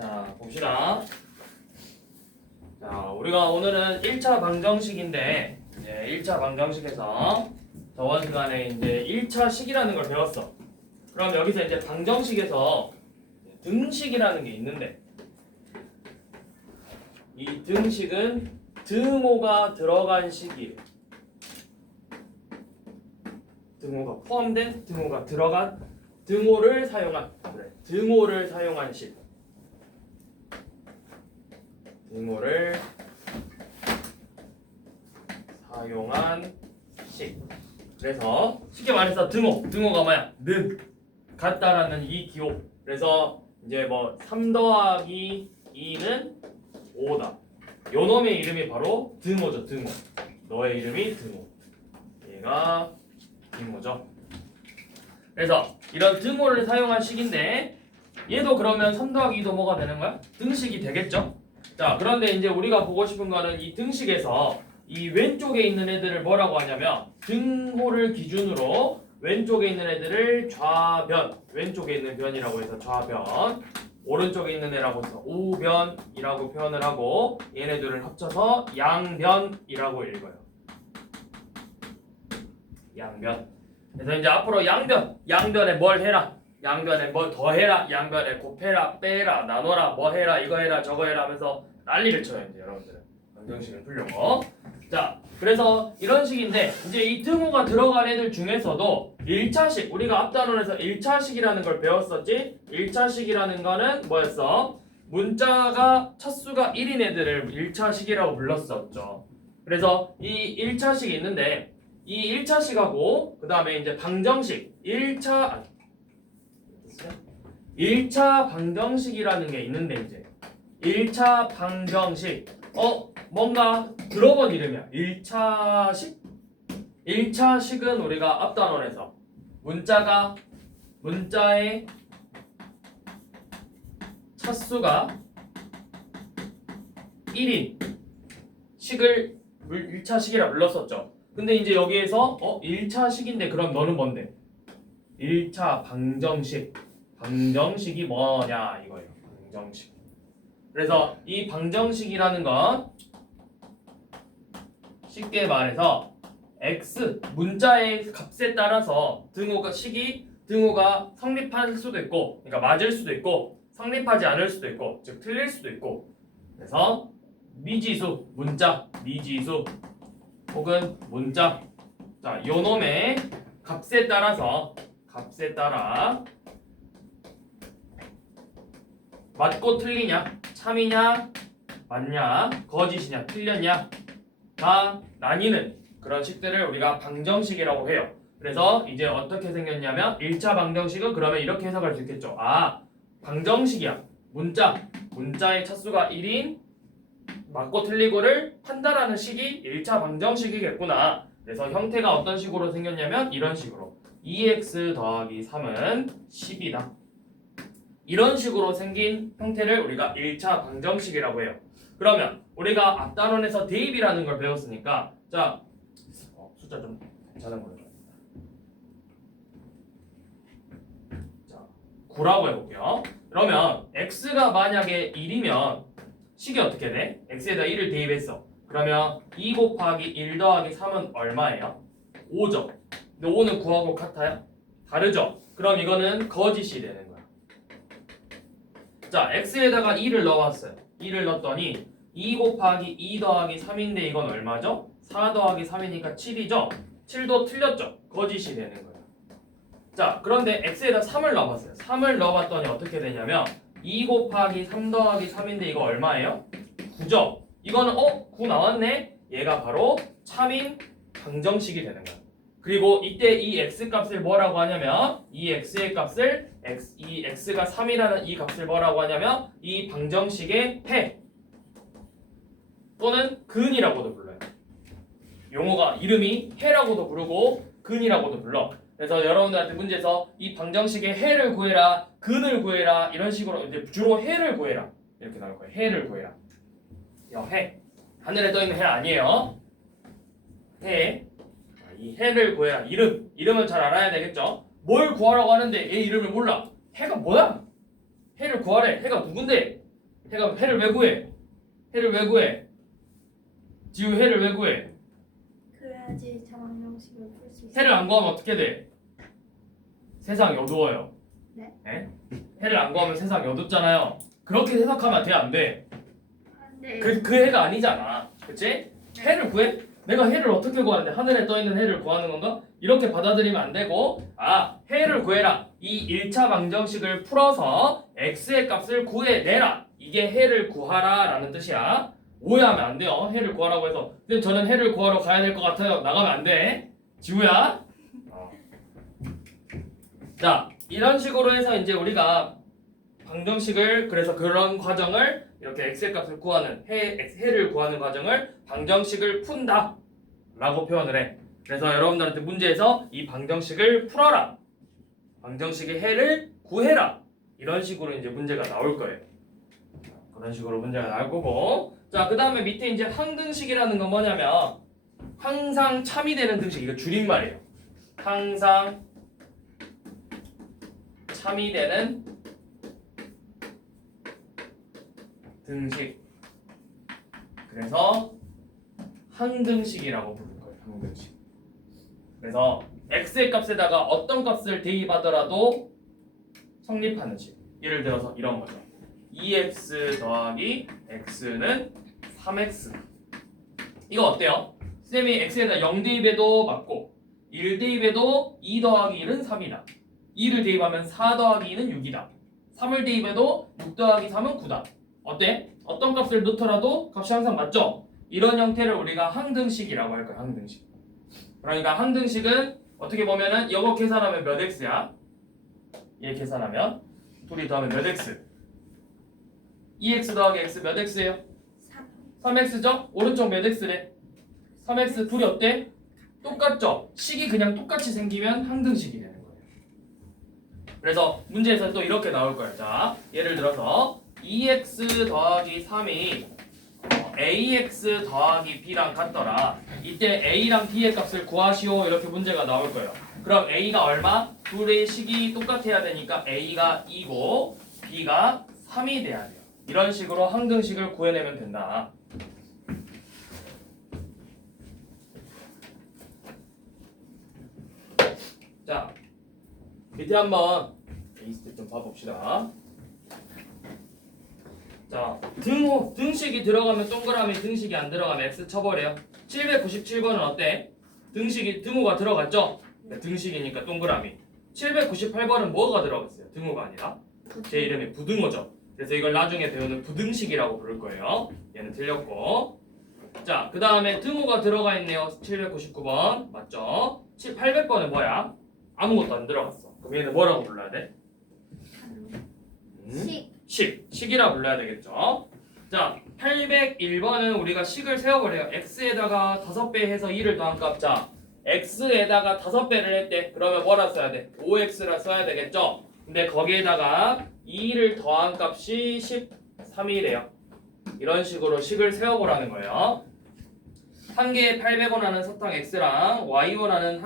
자, 봅시다. 자, 우리가 오늘은 1차 방정식인데, 이제 1차 방정식에서 저번 시간에 이제 1차 식이라는 걸 배웠어. 그럼 여기서 이제 방정식에서 등식이라는 게 있는데, 이 등식은 등호가 들어간 식이에요. 등호가 포함된, 등호가 들어간, 등호를 사용한, 등호를 사용한 식. 등호를 사용한 식. 그래서 쉽게 말해서 등호가 뭐야? 는, 같다라는 이 기호. 그래서 이제 뭐 3 더하기 2는 5다. 요 놈의 이름이 바로 등호죠. 등호. 너의 이름이 등호. 얘가 등호죠. 그래서 이런 등호를 사용한 식인데, 얘도 그러면 3 더하기 2도 뭐가 되는 거야? 등식이 되겠죠? 자, 그런데 이제 우리가 보고 싶은 거는 이 등식에서 이 왼쪽에 있는 애들을 뭐라고 하냐면, 등호를 기준으로 왼쪽에 있는 애들을 좌변, 왼쪽에 있는 변이라고 해서 좌변, 오른쪽에 있는 애라고 해서 우변이라고 표현을 하고, 얘네들을 합쳐서 양변이라고 읽어요. 양변. 그래서 이제 앞으로 양변에 뭘 해라, 양변에 뭘 더해라, 양변에 곱해라, 빼라, 나눠라, 뭐 해라, 이거 해라, 저거 해라 하면서 난리를 쳐요. 이제 여러분들은 방정식을 풀려고. 자, 그래서 이런 식인데, 이제 이 등호가 들어간 애들 중에서도 1차식, 우리가 앞단원에서 1차식이라는 걸 배웠었지. 1차식이라는 거는 뭐였어? 문자가 차수가 1인 애들을 1차식이라고 불렀었죠. 그래서 이 1차식이 있는데, 이 1차식하고 그 다음에 이제 방정식 1차 방정식이라는 게 있는데, 이제 1차 방정식 뭔가 들어본 이름이야. 1차식은 우리가 앞단원에서 문자의 차수가 1인 식을 1차식이라 불렀었죠. 근데 이제 여기에서 1차식인데 그럼 너는 뭔데? 1차 방정식이 뭐냐 이거예요. 방정식. 그래서 이 방정식이라는 건 쉽게 말해서 x 문자의 값에 따라서 등호가 성립할 수도 있고, 그러니까 맞을 수도 있고, 성립하지 않을 수도 있고, 즉 틀릴 수도 있고. 그래서 미지수 혹은 문자, 자, 요 놈의 값에 따라 맞고 틀리냐, 참이냐, 맞냐, 거짓이냐, 틀렸냐 다 나뉘는 그런 식들을 우리가 방정식이라고 해요. 그래서 이제 어떻게 생겼냐면, 1차 방정식은 그러면 이렇게 해석할 수 있겠죠. 방정식이야. 문자의 차수가 1인 맞고 틀리고를 판단하는 식이 1차 방정식이겠구나. 그래서 형태가 어떤 식으로 생겼냐면 이런 식으로 2x 더하기 3은 10이다. 이런 식으로 생긴 형태를 우리가 1차 방정식이라고 해요. 그러면 우리가 앞단원에서 대입이라는 걸 배웠으니까, 자, 숫자 좀 괜찮은 걸로 자, 9라고 해볼게요. 그러면 x가 만약에 1이면 식이 어떻게 돼? x에다 1을 대입했어. 그러면 2 곱하기 1 더하기 3은 얼마예요? 5죠. 근데 5는 9하고 같아요? 다르죠? 그럼 이거는 거짓이 되는 거야. 자, x에다가 2를 넣어왔어요. 2를 넣었더니 2 곱하기 2 더하기 3인데 이건 얼마죠? 4 더하기 3이니까 7이죠? 7도 틀렸죠? 거짓이 되는 거예요. 자, 그런데 x에다 3을 넣어봤어요. 3을 넣어봤더니 어떻게 되냐면 2 곱하기 3 더하기 3인데 이거 얼마예요? 9죠? 이거는 9 나왔네? 얘가 바로 참인 방정식이 되는 거야. 그리고 이때 이 x값을 뭐라고 하냐면, 이 x의 값을 이 x가 3이라는 이 값을 뭐라고 하냐면 이 방정식의 해 또는 근이라고도 불러요. 용어가 이름이 해라고도 부르고 근이라고도 불러. 그래서 여러분들한테 문제에서 이 방정식의 해를 구해라, 근을 구해라 이런 식으로 이제 주로 해를 구해라 이렇게 나올 거예요. 해를 구해라. 해. 하늘에 떠 있는 해 아니에요. 해. 이 해를 구해라. 이름은 잘 알아야 되겠죠. 뭘 구하라고 하는데 얘 이름을 몰라. 해가 뭐야? 해를 구하래. 해가 누군데? 해를 왜 구해? 해를 왜 구해? 지우 해를 왜 구해? 그래야지 정항정식을 풀 수 있어. 해를 안 구하면 어떻게 돼? 세상 어두워요. 네. 네? 해를 안 구하면 세상 어둡잖아요. 그렇게 해석하면 돼, 안 돼? 네. 그 해가 아니잖아. 그치? 해를 구해? 내가 해를 어떻게 구하는데? 하늘에 떠있는 해를 구하는 건가? 이렇게 받아들이면 안 되고, 해를 구해라. 이 1차 방정식을 풀어서 x의 값을 구해내라. 이게 해를 구하라 라는 뜻이야. 오해하면 안 돼요. 해를 구하라고 해서. 근데 저는 해를 구하러 가야 될 것 같아요. 나가면 안 돼. 지우야. 자, 이런 식으로 해서 이제 우리가 방정식을, 그래서 그런 과정을 이렇게 x의 값을 구하는 해를 구하는 과정을 방정식을 푼다 라고 표현을 해. 그래서 여러분들한테 문제에서 이 방정식을 풀어라, 방정식의 해를 구해라, 이런 식으로 이제 문제가 나올 거예요. 그런 식으로 문제가 나올 거고, 자, 그 다음에 밑에 이제 항등식이라는 건 뭐냐면 항상 참이 되는 등식, 이거 줄임말이에요. 항상 참이 되는 등식. 그래서 항등식이라고 부를 거예요. 항등식. 그래서 x의 값에다가 어떤 값을 대입하더라도 성립하는 식. 예를 들어서 이런 거죠. 2x 더하기 x는 3x. 이거 어때요? 쌤이 x에다 0 대입해도 맞고 1 대입해도 2 더하기 1은 3이다. 2를 대입하면 4 더하기 2는 6이다. 3을 대입해도 6 더하기 3은 9다. 어때? 어떤 값을 넣더라도 값이 항상 맞죠? 이런 형태를 우리가 항등식이라고 할 거야. 항등식. 그러니까 항등식은 어떻게 보면은 이거 계산하면 몇 x야? 얘 계산하면 둘이 더하면 몇 x? 2x 더하기 x 몇 x예요? 3x죠? 오른쪽 몇 x래? 3x. 둘이 어때? 똑같죠? 식이 그냥 똑같이 생기면 항등식이 되는 거예요. 그래서 문제에서 또 이렇게 나올 거예요. 자, 예를 들어서 2x 더하기 3이 ax 더하기 b랑 같더라. 이때 a랑 b의 값을 구하시오. 이렇게 문제가 나올 거예요. 그럼 a가 얼마? 둘의 식이 똑같아야 되니까 a가 2고 b가 3이 돼야 돼요. 이런 식으로 항등식을 구해내면 된다. 자, 밑에 한번 베이스 좀 봐봅시다. 자, 등식이 들어가면 동그라미, 등식이 안 들어가면 x 쳐버려요. 797번은 어때? 등호가 들어갔죠? 네, 등식이니까 동그라미. 798번은 뭐가 들어갔어요? 등호가 아니라 제 이름이 부등호죠. 그래서 이걸 나중에 배우는 부등식이라고 부를 거예요. 얘는 틀렸고. 자, 그 다음에 등호가 들어가 있네요. 799번 맞죠? 800번은 뭐야? 아무것도 안 들어갔어. 그럼 얘는 뭐라고 불러야 돼? 식이라 불러야 되겠죠. 자, 801번은 우리가 식을 세워버려요. x에다가 5배 해서 2를 더한 값. 자, x에다가 5배를 했대. 그러면 뭐라 써야 돼? 5x라 써야 되겠죠. 근데 거기에다가 2를 더한 값이 13이래요. 이런 식으로 식을 세워보라는 거예요. 한 개에 800원 하는 사탕 x랑 y원 하는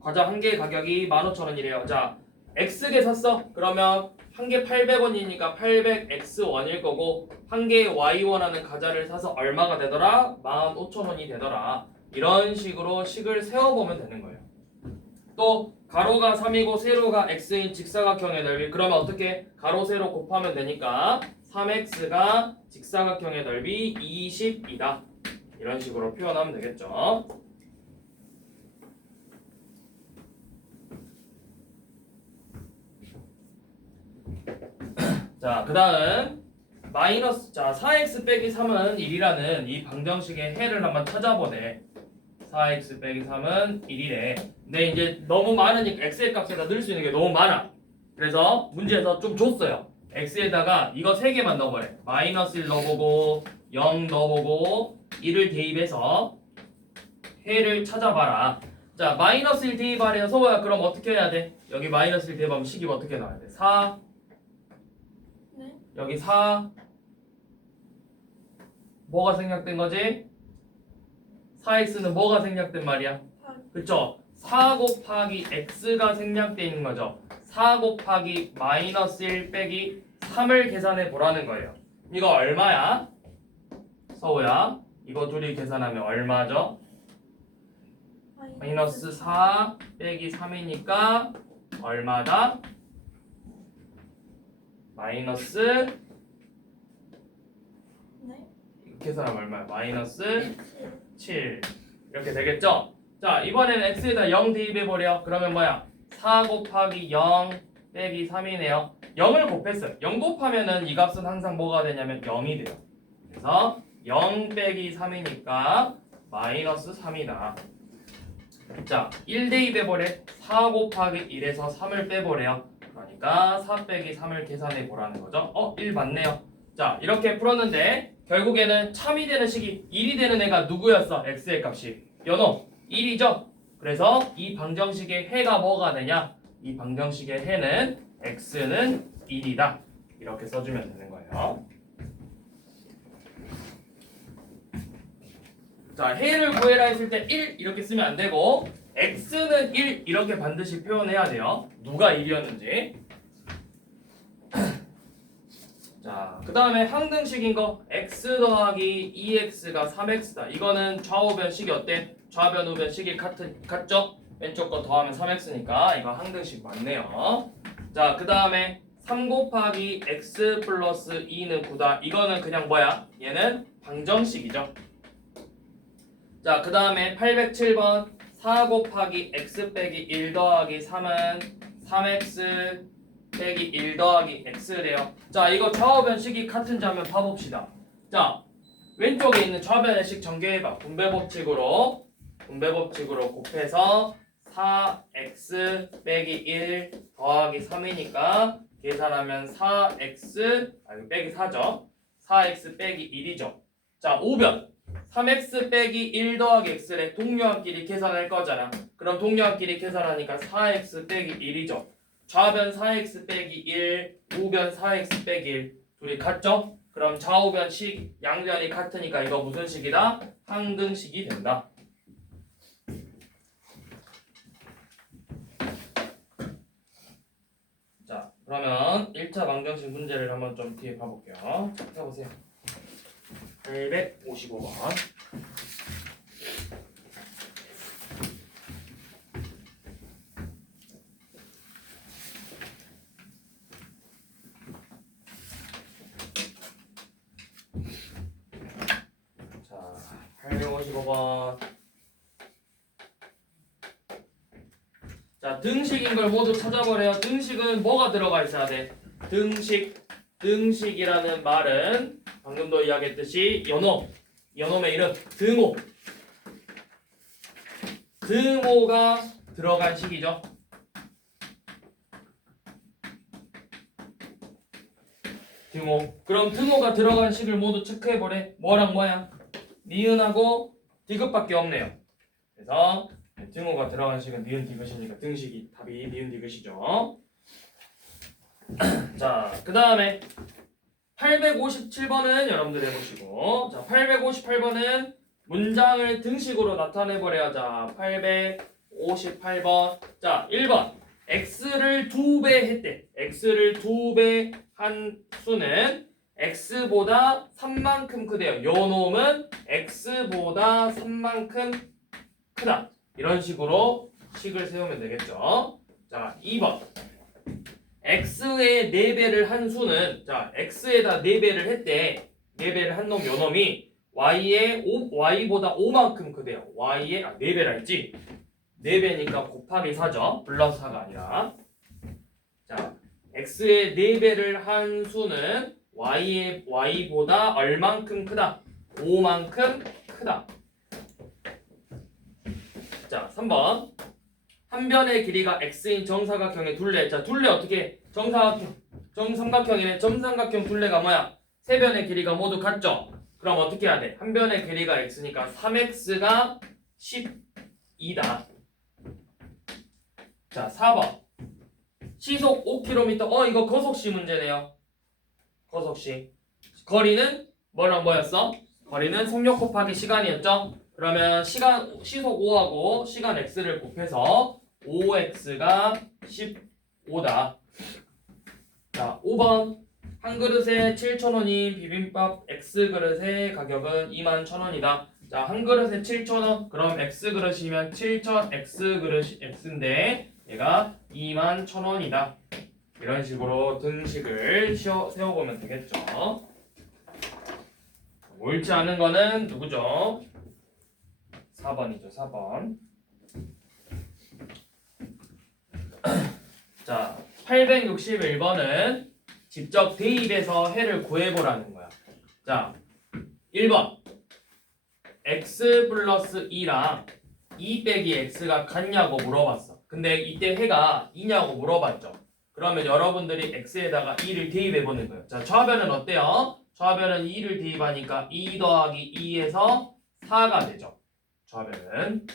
과자 한 개의 가격이 15,000원이래요. 자, x개 샀어? 그러면 한 개 800원이니까 800x원일 거고, 한 개의 y원 하는 과자를 사서 얼마가 되더라? 15,000원이 되더라. 이런 식으로 식을 세워보면 되는 거예요. 또 가로가 3이고 세로가 x인 직사각형의 넓이. 그러면 어떻게? 가로 세로 곱하면 되니까 3x가 직사각형의 넓이 20이다. 이런 식으로 표현하면 되겠죠. 자, 그 다음 자, 4x 빼기 3은 1이라는 이 방정식의 해를 한번 찾아보네. 4x 빼기 3은 1이래. 근데 이제 너무 많으니까 x의 값에다 넣을 수 있는 게 너무 많아. 그래서 문제에서 좀 줬어요. x에다가 이거 3개만 넣어버려. 마이너스 1 넣어보고 0 넣어보고 1을 대입해서 해를 찾아봐라. 자, 마이너스 1 대입하래요. 소호야, 그럼 어떻게 해야 돼? 여기 마이너스 1 대입하면 식이 어떻게 나와야 돼? 4 여기 4 뭐가 생략된 거지? 4x는 뭐가 생략된 말이야? 그쵸? 4 곱하기 x가 생략되어 있는 거죠. 4 곱하기 마이너스 1 빼기 3을 계산해 보라는 거예요. 이거 얼마야? 서우야. 이거 둘이 계산하면 얼마죠? 마이너스 4 빼기 3이니까 얼마다? 마이너스 네. 계산하면 얼마야? 마이너스 7 이렇게 되겠죠? 자 이번에는 x에다 0 대입해버려. 그러면 뭐야? 4 곱하기 0 빼기 3이네요. 0을 곱했어요. 0 곱하면은 이 값은 항상 뭐가 되냐면 0이 돼요. 그래서 0 빼기 3이니까 마이너스 3이다. 자 1 대입해버려. 4 곱하기 1에서 3을 빼버려요. 그러니까 4 빼기 3을 계산해 보라는 거죠. 1 맞네요. 자 이렇게 풀었는데 결국에는 참이 되는 식이 1이 되는 애가 누구였어? x의 값이 연호 1이죠. 그래서 이 방정식의 해가 뭐가 되냐? 이 방정식의 해는 x는 1이다. 이렇게 써주면 되는 거예요. 자 해를 구해라 했을 때 1 이렇게 쓰면 안 되고 x는 1 이렇게 반드시 표현해야 돼요. 누가 1이었는지. 자, 그 다음에 항등식인 거 x 더하기 2x가 3x다. 이거는 좌우변식이 어때? 좌변우변식이 같죠? 왼쪽 거 더하면 3x니까 이거 항등식 맞네요. 자, 그 다음에 3 곱하기 x 플러스 2는 9다. 이거는 그냥 뭐야? 얘는 방정식이죠. 자, 그 다음에 807번 4 곱하기 x 빼기 1 더하기 3은 3x 빼기 1 더하기 x래요. 자 이거 좌우변식이 같은지 한번 봐봅시다. 자 왼쪽에 있는 좌변의 식 전개해봐. 분배법칙으로 곱해서 4x 빼기 1 더하기 3이니까 계산하면 4x 빼기 4죠. 4x 빼기 1이죠. 자 5변 3x 빼기 1 더하기 x래. 동료한끼리 계산할 거잖아. 그럼 동료한끼리 계산하니까 4x 빼기 1이죠. 좌변 4x 빼기 1, 우변 4x 빼기 1 둘이 같죠? 그럼 좌우변 식 양변이 같으니까 이거 무슨 식이다? 항등식이 된다. 자 그러면 1차 방정식 문제를 한번 좀 뒤에 봐볼게요. 해보세요. 855번. 자, 855번. 자, 등식인 걸 모두 찾아보래요. 등식은 뭐가 들어가 있어야 돼? 등식이라는 말은 방금도 이야기했듯이 연놈의 이름 등호가 들어간 식이죠. 등호. 그럼 등호가 들어간 식을 모두 체크해보래. 뭐랑 뭐야? 니은하고 디귿밖에 없네요. 그래서 등호가 들어간 식은 니은 디귿이니까 등식이 답이 니은 디귿이죠. 자, 그 다음에 857번은 여러분들 해보시고, 자 858번은 문장을 등식으로 나타내버려야. 자 858번. 자 1번 x를 2배 했대. x를 2배 한 수는 x보다 3만큼 크대요. 요 놈은 x보다 3만큼 크다. 이런 식으로 식을 세우면 되겠죠. 자 2번 x의 4배를 한 수는, 자 x에다 4배를 했대. 4배를 한 놈 요 놈이 y보다 5만큼 크대요. y의 4배라 했지. 4배니까 곱하기 4죠. 플러스 4가 아니라. 자 x의 4배를 한 수는 y보다 얼만큼 크다? 5만큼 크다. 자 3번 한 변의 길이가 x인 정사각형의 둘레. 자 둘레 어떻게? 정삼각형이네. 정삼각형 둘레가 뭐야? 세 변의 길이가 모두 같죠? 그럼 어떻게 해야 돼? 한 변의 길이가 x니까 3x가 12다. 자 4번 시속 5km. 이거 거속시 문제네요. 거속시. 거리는 뭐였어? 거리는 속력 곱하기 시간이었죠? 그러면 시속 5하고 시간 x를 곱해서 5x가 15다. 자 5번 한 그릇에 7,000원인 비빔밥 X그릇의 가격은 21,000원이다. 자, 한 그릇에 7,000원. 그럼 X그릇이면 7,000 X그릇이 X인데 얘가 21,000원이다. 이런 식으로 등식을 세워보면 되겠죠. 옳지 않은 거는 누구죠? 4번이죠. 4번. 자, 861번은 직접 대입해서 해를 구해보라는 거야. 자, 1번 x 플러스 2랑 2 빼기 x가 같냐고 물어봤어. 근데 이때 해가 2냐고 물어봤죠. 그러면 여러분들이 x에다가 2를 대입해보는 거예요. 자, 좌변은 어때요? 좌변은 2를 대입하니까 2 더하기 2에서 4가 되죠. 좌변은.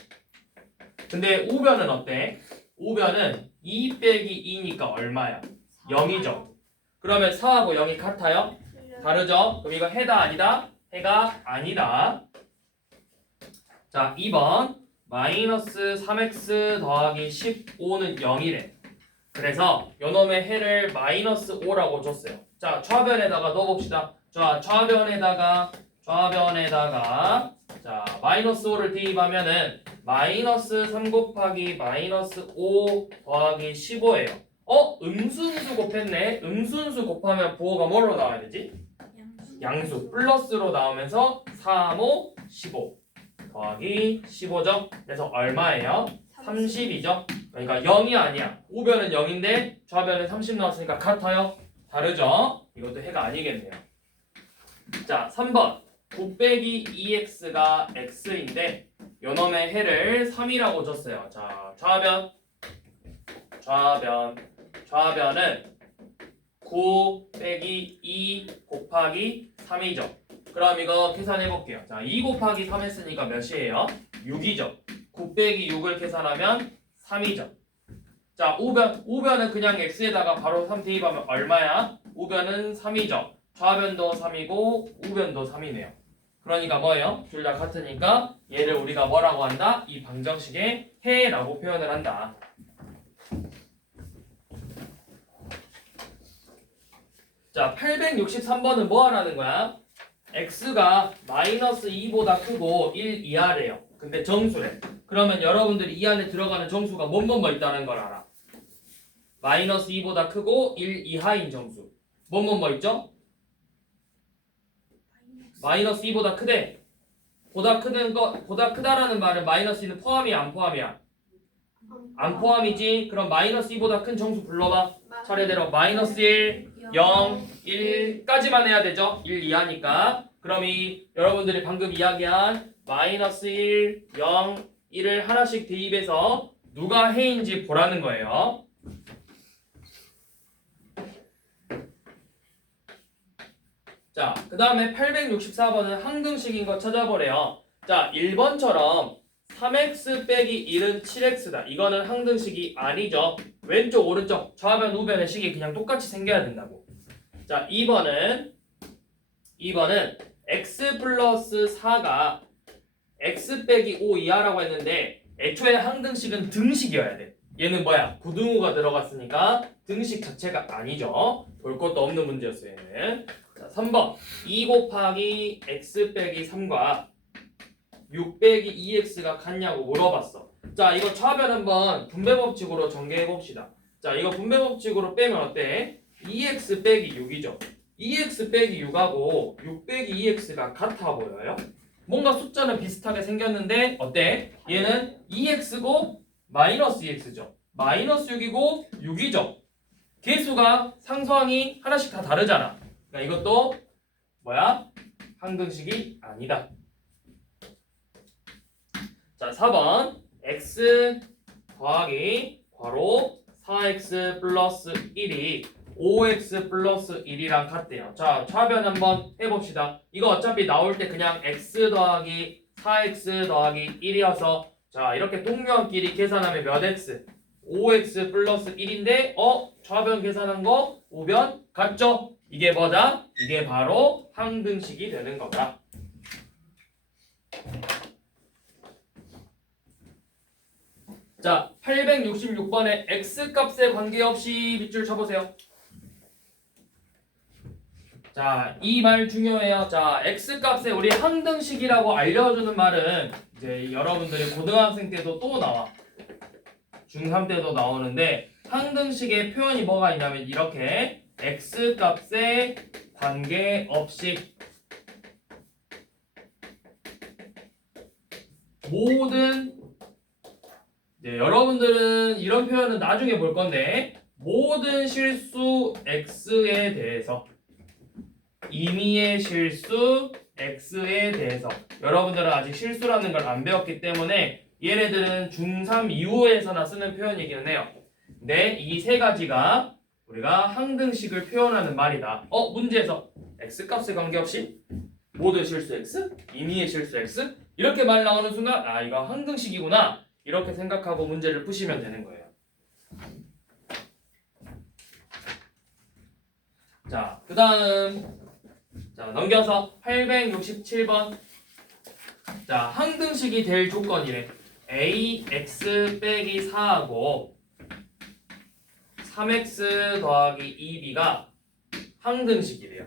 근데 우변은 어때? 우변은 2 빼기 2니까 얼마야? 0이죠. 그러면 4하고 0이 같아요? 다르죠? 그럼 이거 해다 아니다? 해가 아니다. 자, 2번 마이너스 3x 더하기 15는 0이래. 그래서 요놈의 해를 마이너스 5라고 줬어요. 자, 좌변에다가 넣어봅시다. 자, 좌변에다가 자, 마이너스 5를 대입하면은 마이너스 3 곱하기 마이너스 5 더하기 15예요. 음수음수 곱했네. 음수음수 곱하면 부호가 뭐로 나와야 되지? 양수. 플러스로 나오면서 3, 5, 15 더하기 15죠. 그래서 얼마예요? 30이죠. 그러니까 0이 아니야. 우변은 0인데 좌변은 30 나왔으니까 같아요? 다르죠? 이것도 해가 아니겠네요. 자, 3번 9 빼기 2x가 x인데 요놈의 해를 3이라고 줬어요. 자, 좌변은 9 빼기 2 곱하기 3이죠. 그럼 이거 계산해 볼게요. 자, 2 곱하기 3 했으니까 몇이에요? 6이죠. 9 빼기 6을 계산하면 3이죠. 자, 우변은 그냥 x에다가 바로 3 대입하면 얼마야? 우변은 3이죠. 좌변도 3이고 우변도 3이네요. 그러니까 뭐예요? 둘 다 같으니까 얘를 우리가 뭐라고 한다? 이 방정식의 해라고 표현을 한다. 자, 863번은 뭐 하라는 거야? x가 마이너스 2보다 크고 1 이하래요. 근데 정수래. 그러면 여러분들이 이 안에 들어가는 정수가 뭐뭐뭐 있다는 걸 알아. 마이너스 2보다 크고 1 이하인 정수. 뭐뭐뭐 있죠? 마이너스 2보다 크대. 보다 크다라는 말은 마이너스 2는 포함이야, 안 포함이야? 안 포함이지. 그럼 마이너스 2보다 큰 정수 불러봐. 차례대로 마이너스 1, 0, 1까지만 해야 되죠. 1 이하니까. 그럼 여러분들이 방금 이야기한 마이너스 1, 0, 1을 하나씩 대입해서 누가 해인지 보라는 거예요. 자, 그 다음에 864번은 항등식인 거 찾아보래요. 자, 1번처럼 3x 빼기 1은 7x다. 이거는 항등식이 아니죠. 왼쪽, 오른쪽, 좌변, 우변의 식이 그냥 똑같이 생겨야 된다고. 자, 2번은 x 플러스 4가 x 빼기 5 이하라고 했는데 애초에 항등식은 등식이어야 돼. 얘는 뭐야? 부등호가 들어갔으니까 등식 자체가 아니죠. 볼 것도 없는 문제였어요. 얘는. 자, 3번 2 곱하기 x 빼기 3과 6 빼기 2x가 같냐고 물어봤어. 자, 이거 좌변 한번 분배법칙으로 전개해 봅시다. 자, 이거 분배법칙으로 빼면 어때? 2x 빼기 6이죠. 2x 빼기 6하고 6 빼기 2x가 같아 보여요? 뭔가 숫자는 비슷하게 생겼는데 어때? 얘는 2x고 마이너스 2x죠. 마이너스 6이고 6이죠. 개수가 상수항이 하나씩 다 다르잖아. 그러니까 이것도 뭐야? 항등식이 아니다. 자, 4번 x 더하기 괄호 4x 플러스 1이 5x 플러스 1이랑 같대요. 자, 좌변 한번 해봅시다. 이거 어차피 나올 때 그냥 x 더하기 4x 더하기 1이어서 자, 이렇게 동료끼리 계산하면 몇 x? 5x 플러스 1인데 좌변 계산한 거 우변 같죠? 이게 뭐다? 이게 바로 항등식이 되는 거다. 자, 866번에 x값에 관계없이 밑줄 쳐보세요. 자, 이 말 중요해요. 자, x값에 우리 항등식이라고 알려주는 말은 이제 여러분들이 고등학생 때도 또 나와. 중3 때도 나오는데 항등식의 표현이 뭐가 있냐면 이렇게 x값에 관계없이 모든 여러분들은 이런 표현은 나중에 볼 건데 모든 실수 x에 대해서 임의의 실수 x에 대해서 여러분들은 아직 실수라는 걸 안 배웠기 때문에 얘네들은 중3 이후에서나 쓰는 표현이기는 해요. 근데 이 세 가지가 우리가 항등식을 표현하는 말이다. 문제에서 x값에 관계없이 모든 실수 x, 임의의 실수 x 이렇게 말 나오는 순간 아 이거 항등식이구나 이렇게 생각하고 문제를 푸시면 되는 거예요. 자, 그 다음 자 넘겨서 867번 자 항등식이 될 조건이래. ax 빼기 4하고 3x 더하기 2b가 항등식이래요.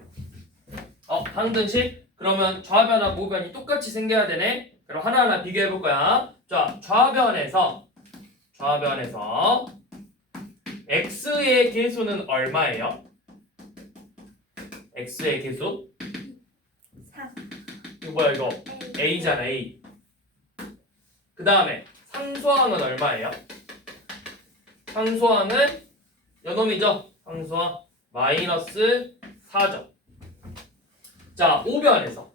항등식? 그러면 좌변하고 우변이 똑같이 생겨야 되네. 그럼 하나하나 비교해 볼 거야. 자, 좌변에서 x의 계수는 얼마예요? x의 계수? 3. 이거 뭐야 이거? a잖아 a. 그 다음에 상수항은 얼마예요? 상수항은 요놈이죠. 상수항 마이너스 4죠. 자, 오변에서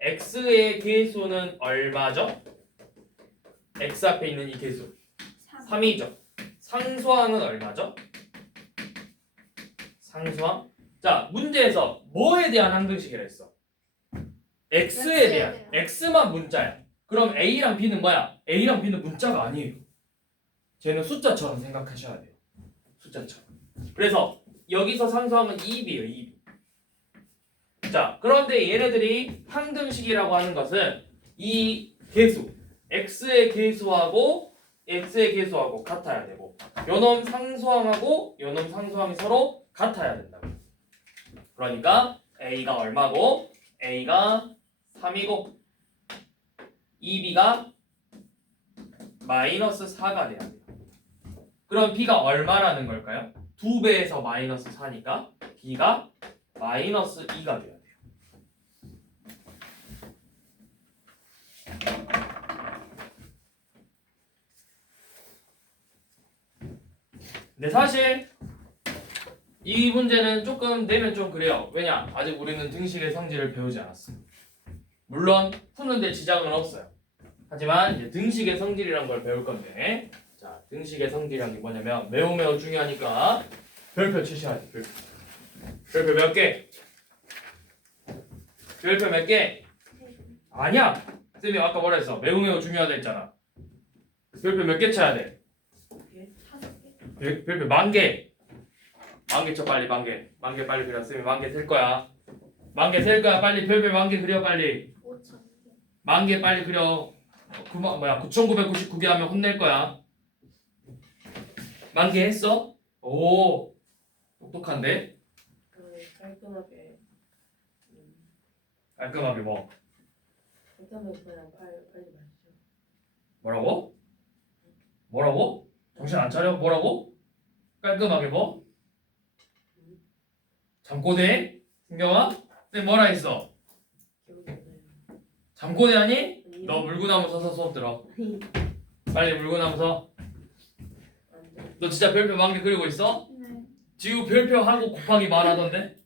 x의 계수는 얼마죠? x 앞에 있는 이 계수 3이죠. 상수항은 얼마죠? 상수항? 자, 문제에서 뭐에 대한 항등식이라 했어? x에 대한. x만 문자야. 그럼 a랑 b는 뭐야? a랑 b는 문자가 아니에요. 쟤는 숫자처럼 생각하셔야 돼요. 숫자처럼. 그래서 여기서 상수항은 2b예요. 2b. 자, 그런데 얘네들이 항등식이라고 하는 것은 이 계수 x의 계수하고 같아야 되고 요놈 상수항하고 요놈 상수항이 서로 같아야 된다고. 그러니까 a가 얼마고 a가 3이고 2b가 마이너스 4가 돼야 돼요. 그럼 b가 얼마라는 걸까요? 2배에서 마이너스 4니까 b가 마이너스 2가 돼야 돼요. 근데 사실 이 문제는 조금 내면 좀 그래요. 왜냐? 아직 우리는 등식의 성질을 배우지 않았어. 물론 푸는데 지장은 없어요. 하지만 이제 등식의 성질이란 걸 배울 건데 자, 등식의 성질이란 게 뭐냐면 매우 중요하니까 별표 치셔야 돼. 별표 몇 개? 별표 몇 개? 아니야. 쌤이 아까 뭐라 했어? 매우 중요하다 했잖아. 별표 몇 개 쳐야 돼? 5개. 별표 10,000개. 10,000개 쳐 빨리 10,000개. 10,000개 빨리 그려. 쌤이 10,000개 셀 거야. 10,000개 셀 거야. 빨리 별표 10,000개 그려 빨리. 5,000개. 10,000개 빨리 그려. 9,999개 하면 혼낼 거야. 10,000개 했어? 오, 똑똑한데? 깔끔하게 깔끔하게 뭐? 깔끔하게 그냥 빨리 마시죠. 뭐라고? 뭐라고? 정신 안 차려? 뭐라고? 깔끔하게 뭐? 잠꼬대? 승경아? 쌤 뭐라 했어? 기억이 안 나요. 잠꼬대 하니? 너 물구나무 서서 수업 들어. 빨리 물구나무 서. 안 돼. 너 진짜 별표 10,000개 그리고 있어? 네. 지우 별표 하고 곱하기 말하던데?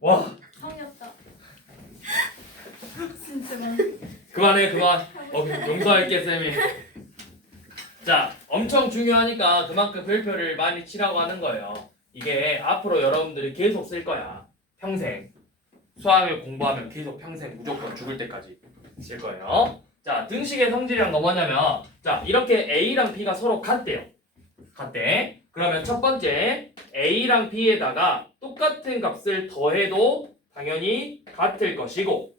와, 성의 없다. 진짜 많아. 그만해 그만. 용서할게 쌤이. 자, 엄청 중요하니까 그만큼 별표를 많이 치라고 하는 거예요. 이게 앞으로 여러분들이 계속 쓸 거야. 평생. 수학을 공부하면 계속 평생 무조건 죽을 때까지 쓸 거예요. 자, 등식의 성질이란 거 뭐냐면 자, 이렇게 A랑 B가 서로 같대요. 같대. 그러면 첫 번째 A랑 B에다가 똑같은 값을 더해도 당연히 같을 것이고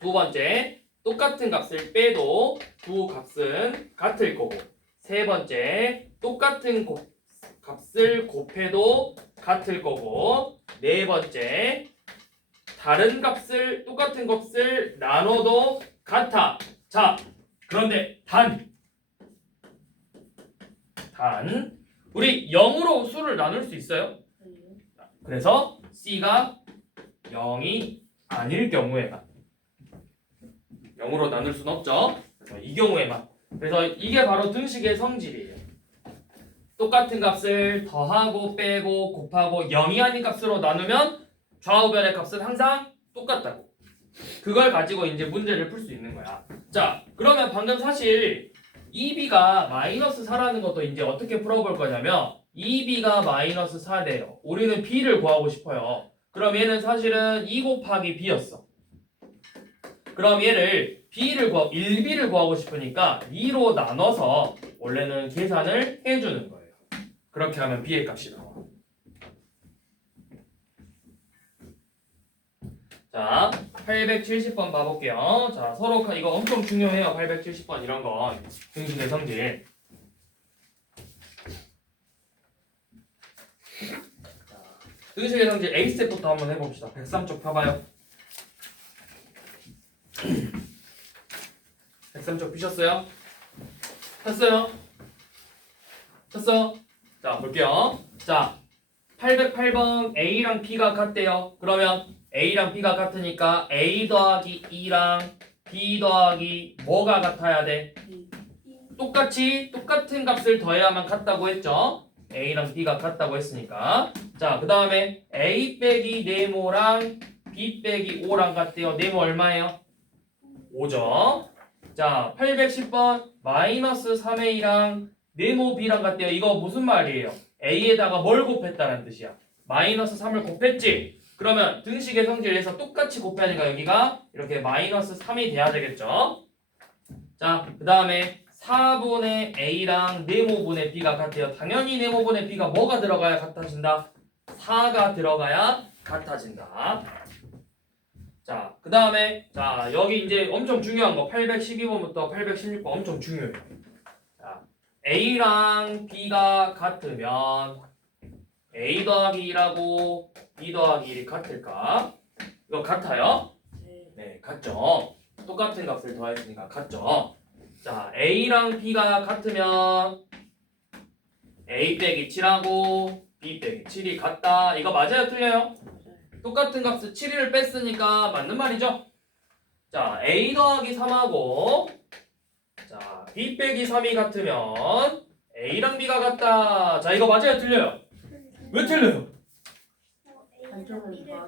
두 번째 똑같은 값을 빼도 두 값은 같을 거고 세 번째 똑같은 값을 곱해도 같을 거고 네 번째 다른 값을 똑같은 값을 나눠도 같아. 자, 그런데 단 우리 0으로 수를 나눌 수 있어요? 아니요. 그래서 C가 0이 아닐 경우에만 0으로 나눌 수는 없죠. 그래서 이 경우에만. 그래서 이게 바로 등식의 성질이에요. 똑같은 값을 더하고 빼고 곱하고 0이 아닌 값으로 나누면 좌우변의 값은 항상 똑같다고. 그걸 가지고 이제 문제를 풀 수 있는 거야. 자, 그러면 방금 사실 2b가 마이너스 4라는 것도 이제 어떻게 풀어볼 거냐면 2b가 마이너스 4대요. 우리는 b를 구하고 싶어요. 그럼 얘는 사실은 2 곱하기 b였어. 그럼 얘를 1b를 구하고 싶으니까 2로 나눠서 원래는 계산을 해주는 거예요. 그렇게 하면 b의 값이 나와. 자, 870번 봐볼게요. 자, 서로 이거 엄청 중요해요. 870번 이런 건 등식의 성질. 자, 등식의 성질 A 스텝부터 한번 해봅시다. 103쪽 펴봐요. 103쪽 피셨어요? 폈어요? 폈어? 자, 볼게요. 자, 808번 A랑 B가 같대요. 그러면 A랑 B가 같으니까 A 더하기 E랑 B 더하기 뭐가 같아야 돼? 똑같은 값을 더해야만 같다고 했죠. A랑 B가 같다고 했으니까. 자, 그 다음에 A 빼기 네모랑 B 빼기 5랑 같대요. 네모 얼마예요? 5죠. 자, 810번 마이너스 3A랑 네모 B랑 같대요. 이거 무슨 말이에요? A에다가 뭘 곱했다는 뜻이야? 마이너스 3을 곱했지? 그러면 등식의 성질에서 똑같이 곱하니까 여기가 이렇게 마이너스 3이 돼야 되겠죠? 자, 그 다음에 4분의 A랑 네모분의 B가 같아요. 당연히 네모분의 B가 뭐가 들어가야 같아진다? 4가 들어가야 같아진다. 자, 그 다음에 자 여기 이제 엄청 중요한 거 812번부터 816번 엄청 중요해요. 자, A랑 B가 같으면 A 더하기 2라고 B 더하기 1이 같을까? 이거 같아요? 네. 네, 같죠. 똑같은 값을 더했으니까 같죠. 자, A랑 B가 같으면 A 빼기 7하고 B 빼기 7이 같다. 이거 맞아요? 틀려요? 똑같은 값을 7을 뺐으니까 맞는 말이죠? 자, A 더하기 3하고 자, B 빼기 3이 같으면 A랑 B가 같다. 자, 이거 맞아요? 틀려요? 왜 틀려요? 단점은 봐.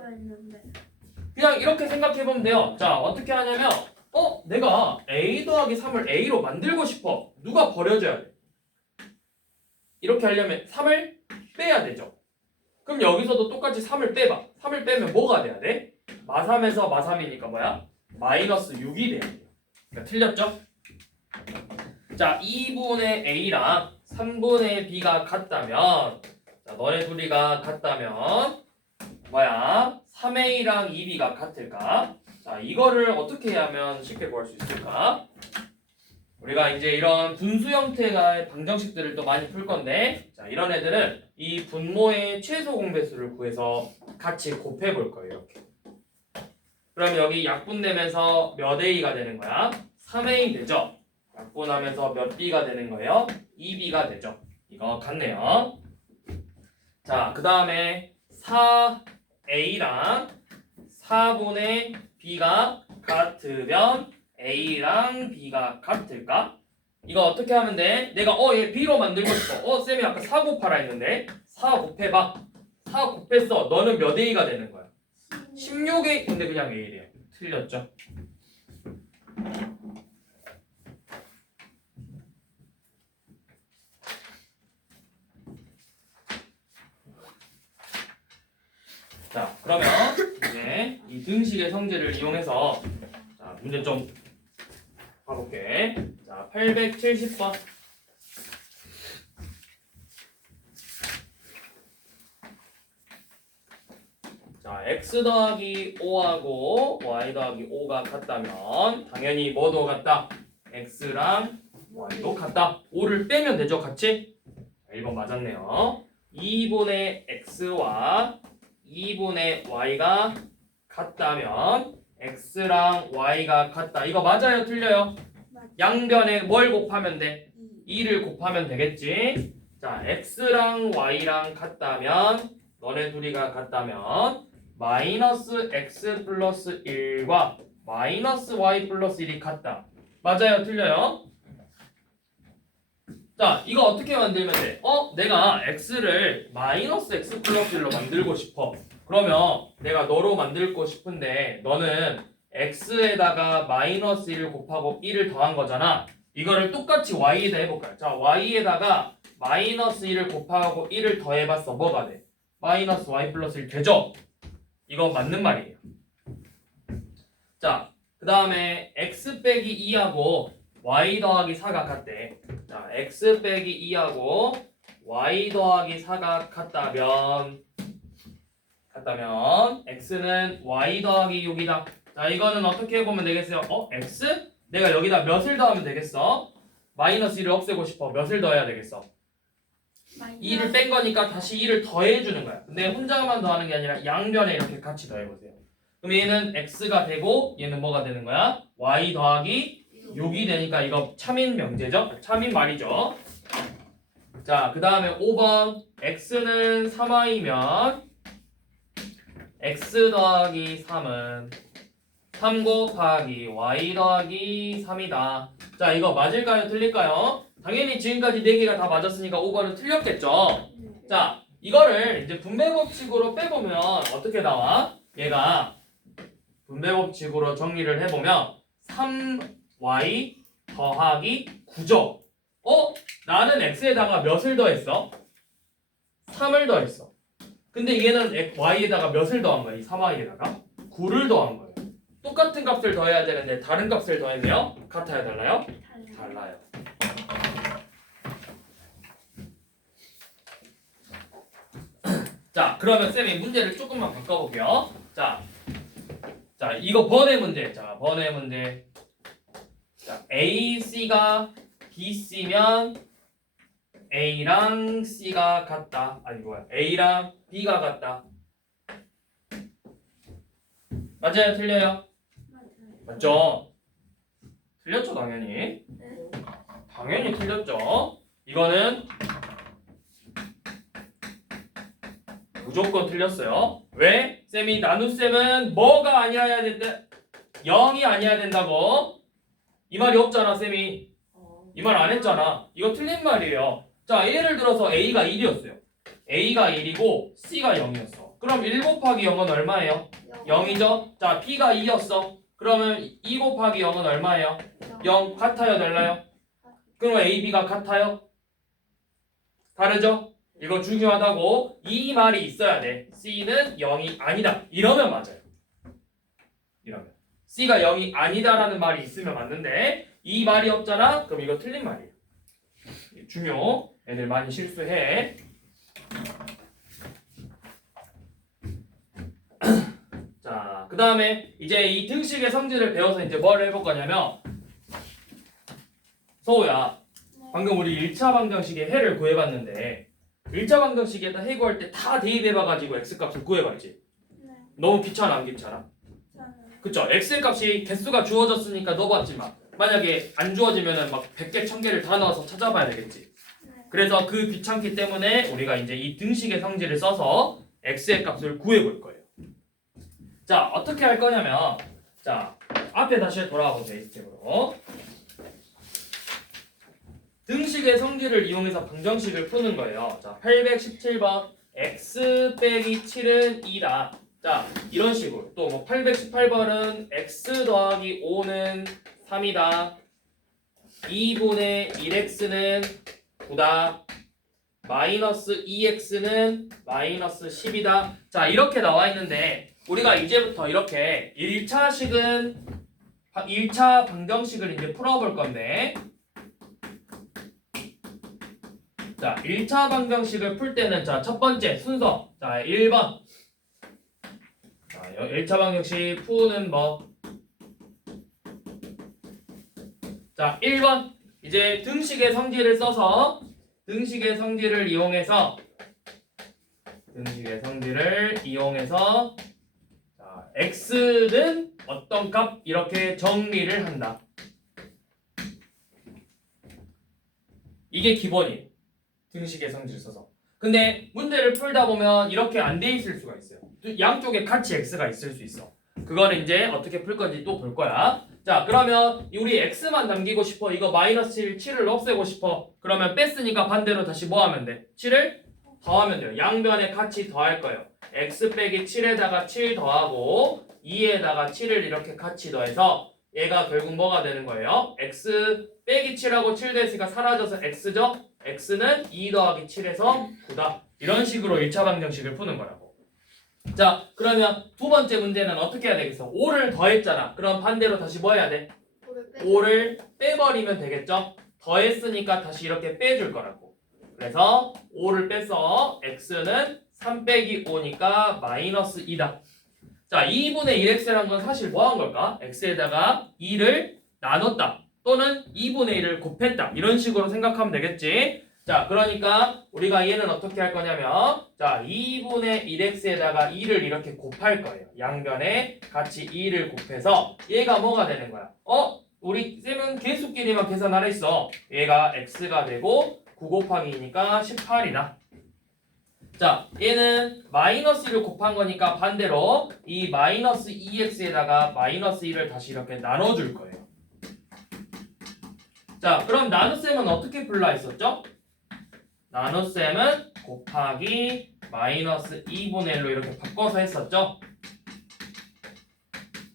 그냥 이렇게 생각해보면 돼요. 자, 어떻게 하냐면 내가 A 더하기 3을 A로 만들고 싶어. 누가 버려줘야 돼? 이렇게 하려면 3을 빼야 되죠. 그럼 여기서도 똑같이 3을 빼봐. 3을 빼면 뭐가 돼야 돼? 마3에서 마3이니까 뭐야? 마이너스 6이 돼야 돼요. 그러니까 틀렸죠? 자, 2분의 A랑 3분의 B가 같다면 자, 너네 둘이가 같다면 뭐야? 3A랑 2B가 같을까? 자, 이거를 어떻게 하면 쉽게 구할 수 있을까? 우리가 이제 이런 분수 형태의 방정식들을 또 많이 풀 건데 자, 이런 애들은 이 분모의 최소 공배수를 구해서 같이 곱해 볼 거예요. 이렇게. 그럼 여기 약분되면서 몇 A가 되는 거야? 3A 되죠? 약분하면서 몇 B가 되는 거예요? 2B가 되죠. 이거 같네요. 자, 그 다음에 4A랑 4분의 B가 같으면 A랑 B가 같을까? 이거 어떻게 하면 돼? 내가 얘 B로 만들고 싶어. 쌤이 아까 4 곱하라 했는데 4 곱해봐. 4 곱했어. 너는 몇 A가 되는 거야? 16A. 근데 그냥 A래요. 틀렸죠? 자, 그러면 이제 이 등식의 성질을 이용해서 자, 문제 좀 봐볼게. 자, 870번. 자, x 더하기 5하고 y 더하기 5가 같다면 당연히 뭐도 같다? x랑 y도 같다. 5를 빼면 되죠, 같이? 1번 맞았네요. 2분의 x와 2분의 y가 같다면 x랑 y가 같다. 이거 맞아요? 틀려요? 양변에 뭘 곱하면 돼? 2를 곱하면 되겠지? 자, x랑 y랑 같다면 너네 둘이가 같다면 마이너스 x 플러스 1과 마이너스 y 플러스 1이 같다. 맞아요? 틀려요? 자, 이거 어떻게 만들면 돼? 내가 x를 마이너스 x 플러스 1로 만들고 싶어. 그러면 내가 너로 만들고 싶은데 너는 x에다가 마이너스 1을 곱하고 1을 더한 거잖아. 이거를 똑같이 y에다 해볼까요? 자, y에다가 마이너스 1을 곱하고 1을 더해봤어. 뭐가 돼? 마이너스 y 플러스 1 되죠? 이거 맞는 말이에요. 자, 그 다음에 x 빼기 2하고 y 더하기 4가 같대. 자, x 빼기 2하고 y 더하기 4가 같다면 x는 y 더하기 6이다. 자, 이거는 어떻게 해보면 되겠어요? x? 내가 여기다 몇을 더하면 되겠어? 마이너스 1을 없애고 싶어. 몇을 더해야 되겠어? 2를 뺀 거니까 다시 2를 더해주는 거야. 근데 혼자만 더하는 게 아니라 양변에 이렇게 같이 더해보세요. 그럼 얘는 x가 되고 얘는 뭐가 되는 거야? y 더하기 6이 되니까 이거 참인 명제죠? 참인 말이죠. 자, 그 다음에 5번 x는 3y면 x 더하기 3은 3 곱하기 y 더하기 3이다. 자, 이거 맞을까요? 틀릴까요? 당연히 지금까지 4개가 다 맞았으니까 5번은 틀렸겠죠? 자, 이거를 이제 분배법칙으로 빼보면 어떻게 나와? 얘가 분배법칙으로 정리를 해보면 3y 더하기 9죠? 나는 x에다가 몇을 더했어? 3을 더했어. 근데 얘는 y에다가 몇을 더한 거야? 이 3y에다가 9를 더한 거예요. 똑같은 값을 더해야 되는데 다른 값을 더했네요? 같아요? 달라요? 달라요. 자, 그러면 쌤이 문제를 조금만 바꿔볼게요. 자, 이거 번외 문제. 자, 번외 문제. 자, A, C가 B, C면 A랑 C가 같다. 아니 뭐야? A랑 B가 같다. 맞아요? 틀려요? 맞죠? 틀렸죠, 당연히. 당연히 틀렸죠. 이거는 무조건 틀렸어요. 왜? 쌤이 나눗셈은 뭐가 아니어야 된다? 0이 아니어야 된다고? 이 말이 없잖아, 쌤이. 이 말 안 했잖아. 이거 틀린 말이에요. 자, 예를 들어서 A가 1이었어요. A가 1이고 C가 0이었어. 그럼 1 곱하기 0은 얼마예요? 0이죠? 자, B가 2였어. 그러면 2 곱하기 0은 얼마예요? 0. 같아요, 달라요? 그럼 A, B가 같아요? 다르죠? 이거 중요하다고. 이 말이 있어야 돼. C는 0이 아니다. 이러면 맞아요. 이러면 C가 0이 아니다라는 말이 있으면 맞는데 이 말이 없잖아? 그럼 이거 틀린 말이에요. 중요. 애들 많이 실수해. 자, 그 다음에 이제 이 등식의 성질을 배워서 이제 뭘 해볼 거냐면, 서우야, 방금 우리 1차 방정식의 해를 구해봤는데 1차 방정식에다 해 구할 때 다 대입해봐가지고 x값을 구해봤지? 너무 귀찮아, 안 귀찮아? 그쵸? x값이 개수가 주어졌으니까 넣어봤지만 만약에 안 주어지면은 막 100개, 1000개를 다 넣어서 찾아봐야 되겠지. 그래서 그 귀찮기 때문에 우리가 이제 이 등식의 성질을 써서 x의 값을 구해볼 거예요. 자, 어떻게 할 거냐면, 자, 앞에 다시 돌아와 보세요. 이 스텝으로. 등식의 성질을 이용해서 방정식을 푸는 거예요. 자, 817번 x 빼기 7은 2다. 자, 이런 식으로. 또 뭐 818번은 x 더하기 5는 3이다. 2분의 1x는 9다. 마이너스 2x는 마이너스 10이다. 자, 이렇게 나와 있는데 우리가 이제부터 이렇게 1차 방정식을 이제 풀어볼 건데, 자, 1차 방정식을 풀 때는 자, 첫 번째 순서. 자, 1번. 자, 1차 방정식 푸는 뭐. 자, 1번. 이제 등식의 성질을 써서 등식의 성질을 이용해서 등식의 성질을 이용해서 자, x는 어떤 값 이렇게 정리를 한다. 이게 기본이에요. 등식의 성질을 써서. 근데 문제를 풀다 보면 이렇게 안 돼 있을 수가 있어요. 양쪽에 같이 x가 있을 수 있어. 그거는 이제 어떻게 풀 건지 또 볼 거야. 자, 그러면 우리 x만 남기고 싶어. 이거 마이너스 7을 없애고 싶어. 그러면 뺐으니까 반대로 다시 뭐 하면 돼? 7을 더하면 돼요. 양변에 같이 더할 거예요. x 빼기 7에다가 7 더하고 2에다가 7을 이렇게 같이 더해서 얘가 결국 뭐가 되는 거예요? x 빼기 7하고 7 됐으니까 사라져서 x죠? x는 2 더하기 7에서 9다. 이런 식으로 1차 방정식을 푸는 거라고. 자, 그러면 두 번째 문제는 어떻게 해야 되겠어? 5를 더했잖아. 그럼 반대로 다시 뭐 해야 돼? 5를 빼버리면 되겠죠? 더했으니까 다시 이렇게 빼줄 거라고. 그래서 5를 빼서 x는 3 빼기 5니까 마이너스 2다. 자, 2분의 1x라는 건 사실 뭐 한 걸까? x에다가 2를 나눴다. 또는 2분의 1을 곱했다. 이런 식으로 생각하면 되겠지? 자, 그러니까 우리가 얘는 어떻게 할 거냐면 자, 2분의 1x에다가 2를 이렇게 곱할 거예요. 양변에 같이 2를 곱해서 얘가 뭐가 되는 거야? 우리 쌤은 개수끼리만 계산하라 했어. 얘가 x가 되고 9 곱하기 2니까 18이다. 자, 얘는 마이너스 1을 곱한 거니까 반대로 이 마이너스 2x에다가 마이너스 1을 다시 이렇게 나눠줄 거예요. 자, 그럼 나눗셈은 어떻게 풀라 했었죠? 나눗셈은 곱하기 마이너스 2분의 1로 이렇게 바꿔서 했었죠?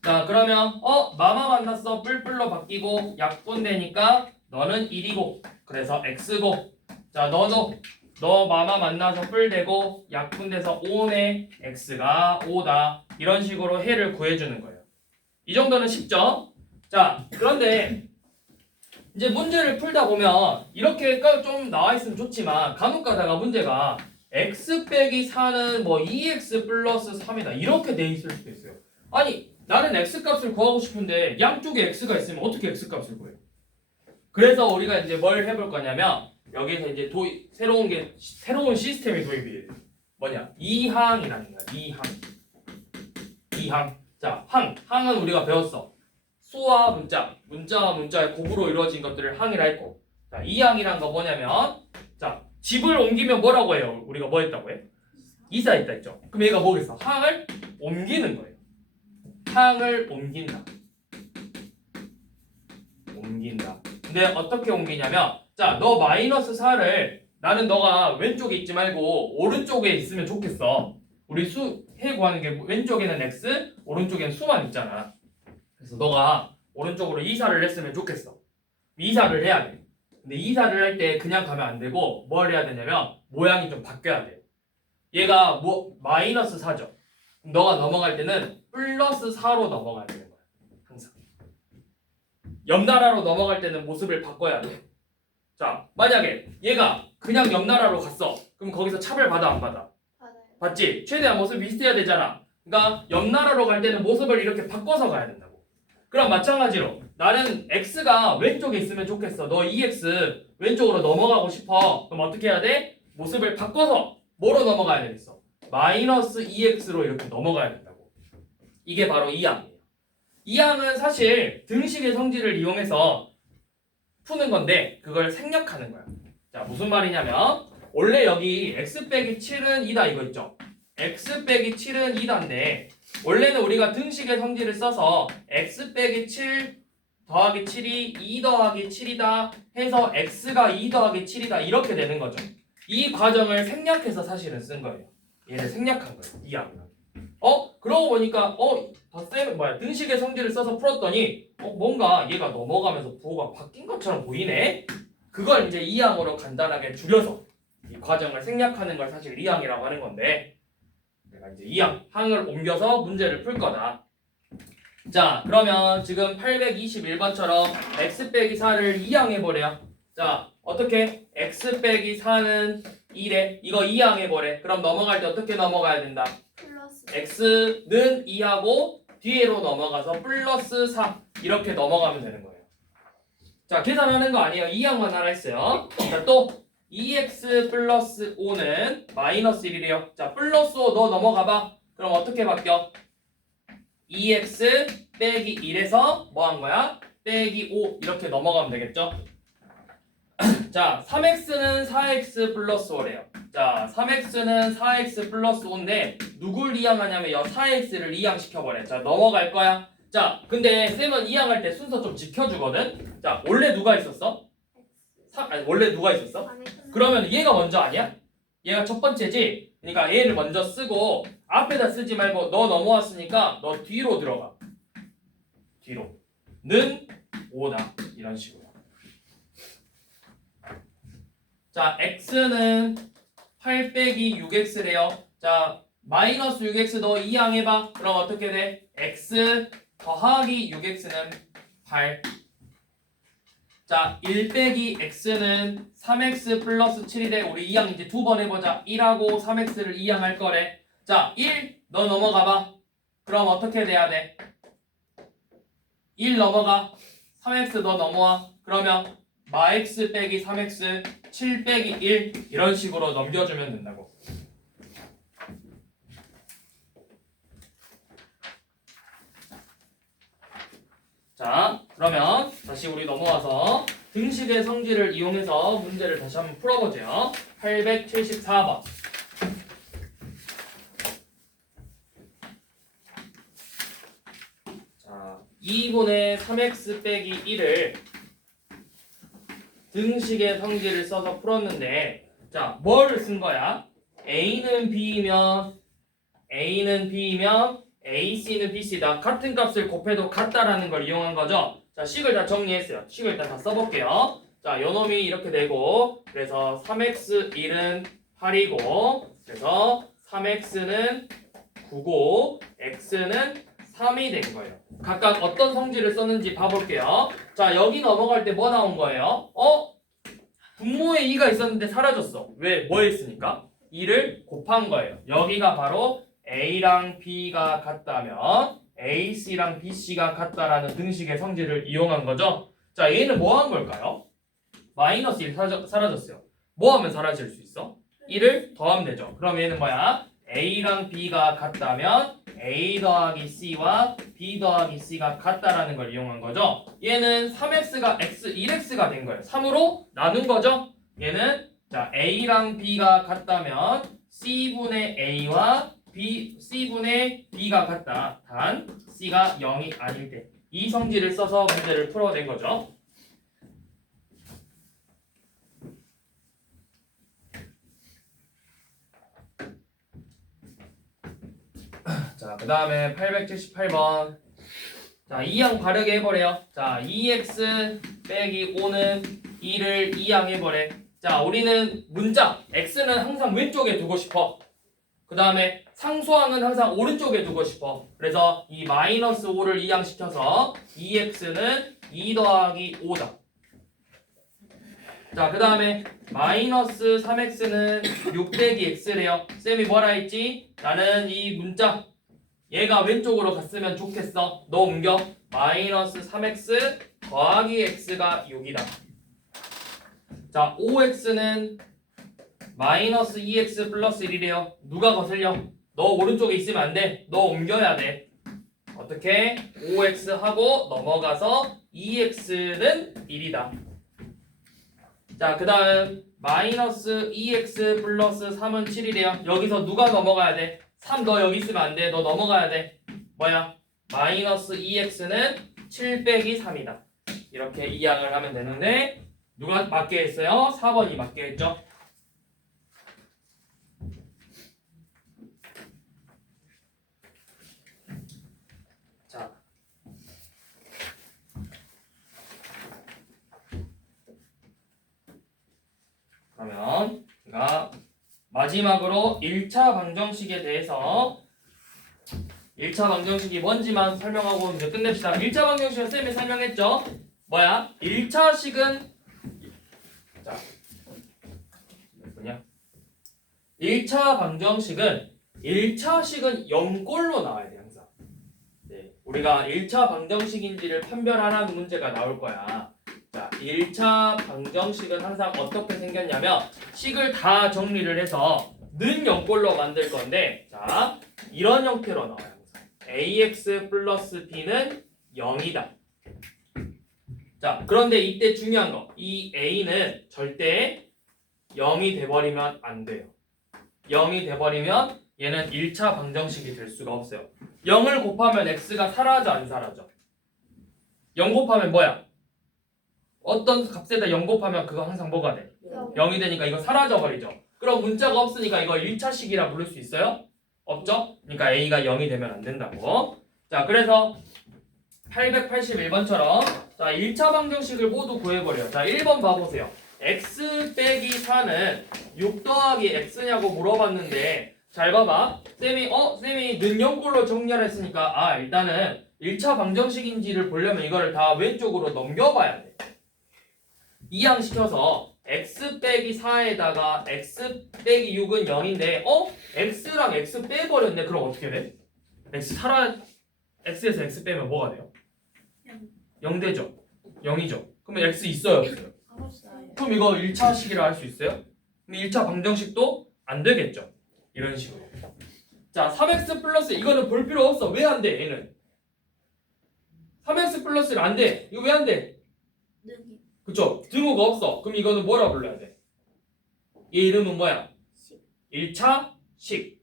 자, 그러면 마마 만났어. 뿔뿔로 바뀌고 약분되니까 너는 1이고 그래서 x고 자, 너 마마 만나서 뿔되고 약분돼서 5네 x가 5다. 이런 식으로 해를 구해주는 거예요. 이 정도는 쉽죠? 자, 그런데 이제 문제를 풀다 보면 이렇게 좀 나와 있으면 좋지만 간혹 가다가 문제가 x 빼기 4는 뭐 2x 플러스 3이다 이렇게 돼 있을 수도 있어요. 아니 나는 x 값을 구하고 싶은데 양쪽에 x가 있으면 어떻게 x 값을 구해요? 그래서 우리가 이제 뭘 해볼 거냐면 여기서 이제 새로운 시스템이 도입이 돼요. 뭐냐? 이항이라는 거야. 이항. 자, 항은 우리가 배웠어. 수와 문자와 문자의 곱으로 이루어진 것들을 항이라 했고, 자, 이항이란 거 뭐냐면, 자, 집을 옮기면 뭐라고 해요? 우리가 뭐 했다고 해? 이사 있다 했죠. 그럼 얘가 뭐겠어? 항을 옮기는 거예요. 항을 옮긴다. 근데 어떻게 옮기냐면, 자, 너 마이너스 4를 나는 너가 왼쪽에 있지 말고 오른쪽에 있으면 좋겠어. 우리 해 구하는 게 왼쪽에는 x, 오른쪽에는 수만 있잖아. 그래서 너가 오른쪽으로 이사를 했으면 좋겠어. 이사를 해야 돼. 근데 이사를 할 때 그냥 가면 안 되고 뭘 해야 되냐면 모양이 좀 바뀌어야 돼. 얘가 마이너스 4죠. 너가 넘어갈 때는 플러스 4로 넘어가야 되는 거야. 항상. 옆 나라로 넘어갈 때는 모습을 바꿔야 돼. 자, 만약에 얘가 그냥 옆 나라로 갔어. 그럼 거기서 차별 받아 안 받아? 받지? 최대한 모습 비슷해야 되잖아. 그러니까 옆 나라로 갈 때는 모습을 이렇게 바꿔서 가야 된다고. 그럼 마찬가지로 나는 x가 왼쪽에 있으면 좋겠어. 너 2x 왼쪽으로 넘어가고 싶어. 그럼 어떻게 해야 돼? 모습을 바꿔서 뭐로 넘어가야 되겠어? 마이너스 2x로 이렇게 넘어가야 된다고. 이게 바로 이항이에요. 이항은 사실 등식의 성질을 이용해서 푸는 건데 그걸 생략하는 거야. 자, 무슨 말이냐면 원래 여기 x 빼기 7은 2다 이거 있죠? x 빼기 7은 2다인데 원래는 우리가 등식의 성질을 써서 x 빼기 7 더하기 7이 2 더하기 7이다 해서 x가 2 더하기 7이다 이렇게 되는 거죠. 이 과정을 생략해서 사실은 쓴 거예요. 얘를 생략한 거예요. 이 항을. 그러고 보니까 등식의 성질을 써서 풀었더니 뭔가 얘가 넘어가면서 부호가 바뀐 것처럼 보이네. 그걸 이제 이 항으로 간단하게 줄여서 이 과정을 생략하는 걸 사실 이 항이라고 하는 건데 내가 이제 이 항을 옮겨서 문제를 풀 거다. 자, 그러면 지금 821번처럼 x 빼기 4를 2항 해보래요. 자, 어떻게? x 빼기 4는 2래. 이거 2항 해보래. 그럼 넘어갈 때 어떻게 넘어가야 된다? 플러스 x는 2하고 뒤로 넘어가서 플러스 4 이렇게 넘어가면 되는 거예요. 자, 계산하는 거 아니에요. 2항만 하라 했어요. 자, 또 2x 플러스 5는 마이너스 1이래요. 자, 플러스 5 너 넘어가봐. 그럼 어떻게 바뀌어? 2x 빼기 1에서 뭐 한 거야? 빼기 5 이렇게 넘어가면 되겠죠? 자, 3x는 4x 플러스 5래요. 자, 3x는 4x 플러스 5인데 누굴 이항하냐면 여 4x를 이항시켜버려. 자, 넘어갈 거야. 자, 근데 쌤은 이항할 때 순서 좀 지켜주거든? 자, 원래 누가 있었어? 원래 누가 있었어? 그러면 얘가 먼저 아니야? 얘가 첫 번째지? 그러니까 얘를 먼저 쓰고 앞에다 쓰지 말고 너 넘어왔으니까 너 뒤로 들어가. 뒤로. 는 5다. 이런 식으로. 자, x는 8 빼기 6x래요. 자, 마이너스 6x 너 이항해봐. 그럼 어떻게 돼? x 더하기 6x는 8. 자, 1 빼기 x는 3x 플러스 7이래. 우리 이항 이제 두 번 해보자. 1하고 3x를 이항할 거래. 자, 1 너 넘어가봐. 그럼 어떻게 돼야 돼? 1 넘어가. 3x 너 넘어와. 그러면 마x 빼기 3x 7 빼기 1 이런 식으로 넘겨주면 된다고. 자, 그러면 다시 우리 넘어와서 등식의 성질을 이용해서 문제를 다시 한번 풀어보죠. 874번. 자, 2분의 3x 빼기 1을 등식의 성질을 써서 풀었는데, 자, 뭐를 쓴 거야? A는 B이면 AC는 BC다. 같은 값을 곱해도 같다라는 걸 이용한 거죠. 자, 식을 다 정리했어요. 식을 일단 다 써볼게요. 자, 요놈이 이렇게 되고, 그래서 3x1은 8이고, 그래서 3x는 9고, x는 3이 된 거예요. 각각 어떤 성질을 썼는지 봐볼게요. 자, 여기 넘어갈 때 뭐 나온 거예요? 분모에 2가 있었는데 사라졌어. 왜? 뭐 했으니까? 2를 곱한 거예요. 여기가 바로 A랑 B가 같다면 AC랑 BC가 같다라는 등식의 성질을 이용한 거죠. 자, 얘는 뭐 한 걸까요? 마이너스 1 사라졌어요. 뭐 하면 사라질 수 있어? 1을 더하면 되죠. 그럼 얘는 뭐야? A랑 B가 같다면 A 더하기 C와 B 더하기 C가 같다라는 걸 이용한 거죠. 얘는 3x가 x, 1x가 된 거예요. 3으로 나눈 거죠. 얘는 자 A랑 B가 같다면 C분의 A와 C분의 B가 같다. 단 C가 0이 아닐 때. 이 성질을 써서 문제를 풀어낸 거죠. 자, 그 다음에 878번. 자, 이항 바르게 해버려요. 자, 2x 빼기 5는 2를 이항해버려. 자, 우리는 문자 x는 항상 왼쪽에 두고 싶어. 그 다음에 상수항은 항상 오른쪽에 두고 싶어. 그래서 이 마이너스 5를 이항시켜서 2x는 2 더하기 5다. 자, 그 다음에 마이너스 3x는 6 빼기 x래요. 쌤이 뭐라 했지? 나는 이 문자 얘가 왼쪽으로 갔으면 좋겠어. 너 옮겨. 마이너스 3x 더하기 x가 6이다. 자, 5x는 마이너스 2x 플러스 1이래요. 누가 거슬려? 너 오른쪽에 있으면 안 돼. 너 옮겨야 돼. 어떻게? 5x 하고 넘어가서 2x는 1이다. 자, 그 다음 마이너스 2x 플러스 3은 7이래요. 여기서 누가 넘어가야 돼? 3 너 여기 있으면 안 돼. 너 넘어가야 돼. 뭐야? 마이너스 2x는 7 빼기 3이다. 이렇게 이항을 하면 되는데 누가 맞게 했어요? 4번이 맞게 했죠. 자, 그러면 제가 마지막으로 1차 방정식에 대해서 1차 방정식이 뭔지만 설명하고 이제 끝냅시다. 1차 방정식은 쌤이 설명했죠. 뭐야? 1차식은 자 뭐냐? 1차 방정식은 1차식은 0꼴로 나와야 돼 항상. 네, 우리가 1차 방정식인지를 판별하라는 문제가 나올 거야. 자, 1차 방정식은 항상 어떻게 생겼냐면 식을 다 정리를 해서 는 0꼴로 만들 건데 자, 이런 형태로 나와요. 항상. ax 플러스 b는 0이다. 자, 그런데 이때 중요한 거. 이 a는 절대 0이 돼버리면 안 돼요. 0이 돼버리면 얘는 1차 방정식이 될 수가 없어요. 0을 곱하면 x가 사라져 안 사라져? 0 곱하면 뭐야? 어떤 값에다 0 곱하면 그거 항상 뭐가 돼? 0이 되니까 이거 사라져 버리죠. 그럼 문자가 없으니까 이거 1차식이라 부를 수 있어요? 없죠? 그러니까 a가 0이 되면 안 된다고. 자, 그래서 881번처럼 자, 1차 방정식을 모두 구해버려요. 자, 1번 봐보세요. x 빼기 4는 6 더하기 x냐고 물어봤는데 잘 봐봐. 쌤이 는 0꼴로 정리를 했으니까 일단은 1차 방정식인지를 보려면 이거를 다 왼쪽으로 넘겨봐야 돼. 이항시켜서 x 빼기 4에다가 x 빼기 6은 0인데 x랑 x 빼버렸네. 그럼 어떻게 돼? x에서 x 빼면 뭐가 돼요? 0 되죠? 0이죠? 그러면 x 있어요 없어요? 그럼 이거 1차식이라 할 수 있어요? 그럼 1차 방정식도 안 되겠죠? 이런 식으로. 자, 3x 플러스 이거는 볼 필요 없어. 왜 안 돼? 얘는 3x 플러스는 안 돼. 이거 왜 안 돼? 능이. 그쵸? 등호가 없어. 그럼 이거는 뭐라 불러야 돼? 얘 이름은 뭐야? 1차식.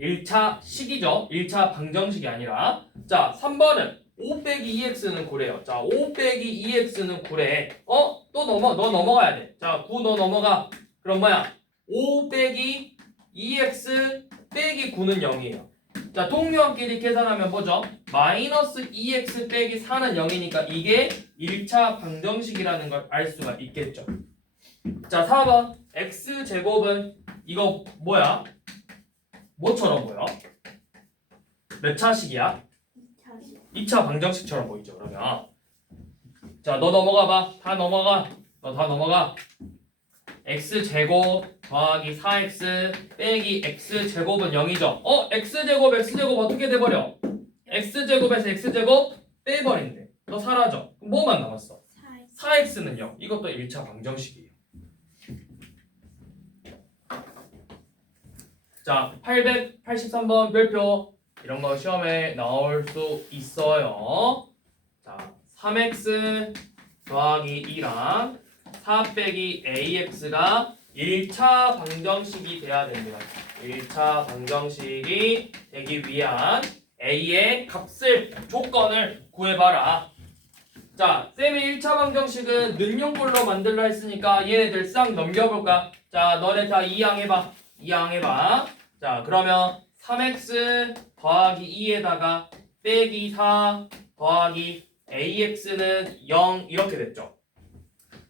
1차식이죠. 1차 방정식이 아니라. 자, 3번은 5 빼기 2x는 9래요. 자, 5 빼기 2x는 9래. 너 넘어가야 돼. 자, 9 너 넘어가. 그럼 뭐야? 5 빼기 2x 빼기 9는 0이에요. 자, 동료끼리 계산하면 뭐죠? 마이너스 2x 빼기 4는 0이니까 이게 1차 방정식이라는 걸 알 수가 있겠죠. 자, 4번 x제곱은 이거 뭐야? 뭐처럼 보여? 몇 차식이야? 2차 방정식처럼 보이죠. 그러면 자, 너 넘어가 봐. 다 넘어가. 너 다 넘어가. x제곱 더하기 4x 빼기 x제곱은 0이죠. x제곱 어떻게 돼버려? x제곱에서 x제곱 빼버린대. 너 사라져. 그럼 뭐만 남았어? 4x는 0. 이것도 1차 방정식이에요. 자, 883번 별표. 이런 거 시험에 나올 수 있어요. 자, 3x 더하기 2랑 4 빼기 ax가 1차 방정식이 돼야 됩니다. 1차 방정식이 되기 위한 a의 값을 조건을 구해봐라. 자, 쌤이 1차 방정식은 는용꼴로 만들라 했으니까 얘네들 싹 넘겨볼까? 자, 너네 다 이항해봐. 자, 그러면 3x 더하기 2에다가 빼기 4 더하기 ax는 0 이렇게 됐죠.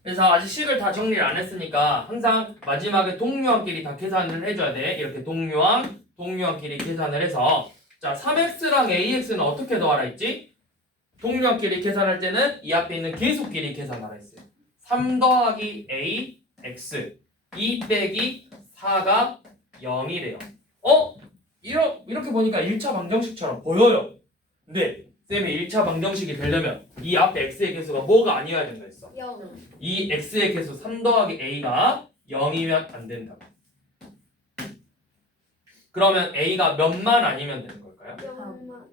그래서 아직 식을 다 정리를 안 했으니까 항상 마지막에 동료항끼리 다 계산을 해줘야 돼. 이렇게 동료항끼리 계산을 해서 자, 3x랑 ax는 어떻게 더하라 했지? 동료항끼리 계산할 때는 이 앞에 있는 계수끼리 계산하라 했어요. 3 더하기 ax 2 빼기 4가 0이래요. 이렇게 보니까 1차 방정식처럼 보여요. 근데 쌤이 1차 방정식이 되려면 이 앞에 x의 개수가 뭐가 아니어야 된다 했어? 0. 이 x의 개수 3 더하기 a가 0이면 안 된다고. 그러면 a가 몇만 아니면 되는 걸까요? 0만.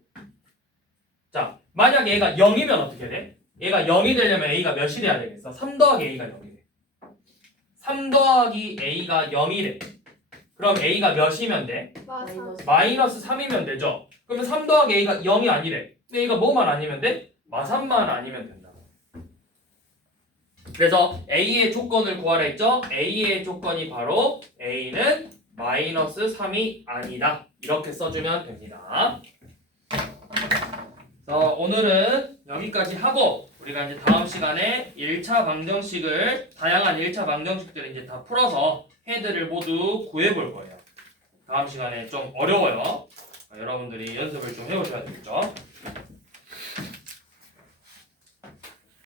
자, 만약 a가 0이면 어떻게 돼? 얘가 0이 되려면 a가 몇이 돼야 되겠어? 3 더하기 a가 0이래. 3 더하기 a가 0이래. 그럼 a가 몇이면 돼? 마이너스 3이면 되죠. 그러면 3 더하기 a가 0이 아니래. 근데 a가 뭐만 아니면 돼? 마삼만 아니면 된다. 그래서 a의 조건을 구하라 했죠. a의 조건이 바로 a는 마이너스 3이 아니다. 이렇게 써주면 됩니다. 그래서 오늘은 여기까지 하고 우리가 이제 다음 시간에 1차 방정식을 다양한 1차 방정식들을 이제 다 풀어서 헤드를 모두 구해볼 거예요. 다음 시간에 좀 어려워요. 여러분들이 연습을 좀 해보셔야 되겠죠.